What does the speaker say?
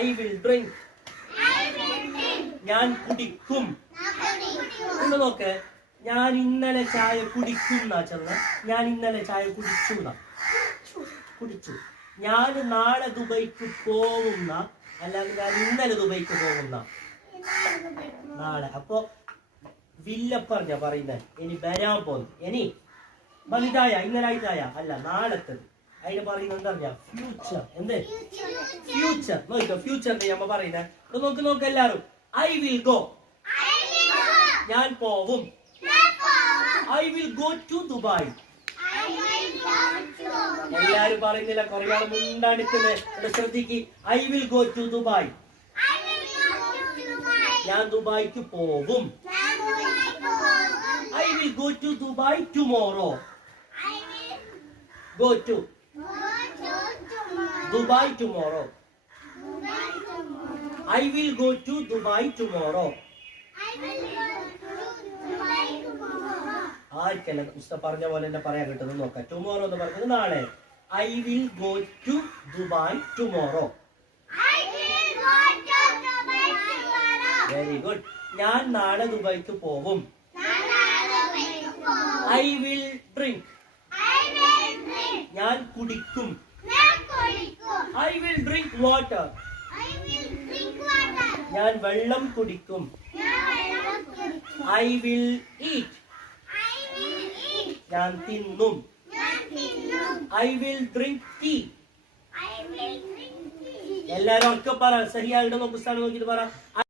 I will drink. ഞാൻ കുടിക്കും. ഒന്ന് നോക്ക്, ഞാൻ ഇന്നലെ ചായ കുടിക്കും എന്നാ ചെന്ന. ഞാൻ ഇന്നലെ ചായ കുടിച്ചു. ഞാൻ നാളെ ദുബൈക്ക് പോകുന്ന, അല്ലാതെ ഞാൻ ഇന്നലെ ദുബൈക്ക് പോകുന്ന. നാളെ. അപ്പൊ വില്ല പറഞ്ഞ പറയുന്നത് ഇനി വരാൻ പോകുന്നു. ഇനി വലുതായ ഇന്നലായിട്ടായ അല്ല, നാളത്തത്. അതിന് പറയുന്നത് എന്താ പറഞ്ഞ ഫ്യൂച്ചർ. എന്ത് ഫ്യൂച്ചർ? നോക്കോ, ഫ്യൂച്ചറിന്റെ നമ്മ പറയുന്നത് നോക്ക് എല്ലാരും. I will go. ഞാൻ പോവും. I will go to Dubai. എല്ലാരും പറയുന്നില്ല, കുറെ ആൾ മുണ്ടാടിക്കുന്നത്. ശ്രദ്ധിക്ക്. I will go to Dubai. ഞാൻ ദുബായ്ക്ക് പോവും. I will go to Dubai tomorrow. Go to Dubai tomorrow. I will go to Dubai tomorrow. ആർക്കെല്ലാം ഉസ്താദ് പറഞ്ഞ പോലെ തന്നെ പറയാൻ കിട്ടുന്നത് നോക്കാം. ടുമോറോ എന്ന് പറഞ്ഞത് നാളെ. I will go to Dubai tomorrow. Very good. ഞാൻ നാളെ ദുബായ്ക്ക് പോവും. I will drink. ഞാൻ കുടിക്കും. I will drink water. ഞാൻ വെള്ളം കുടിക്കും. I will eat. ഞാൻ തിന്നും. I will drink tea. എല്ലാരും ഒക്കെ പറ. ശരിയായിട്ട് നോക്ക്, പുസ്തകം നോക്കിയിട്ട് പറ.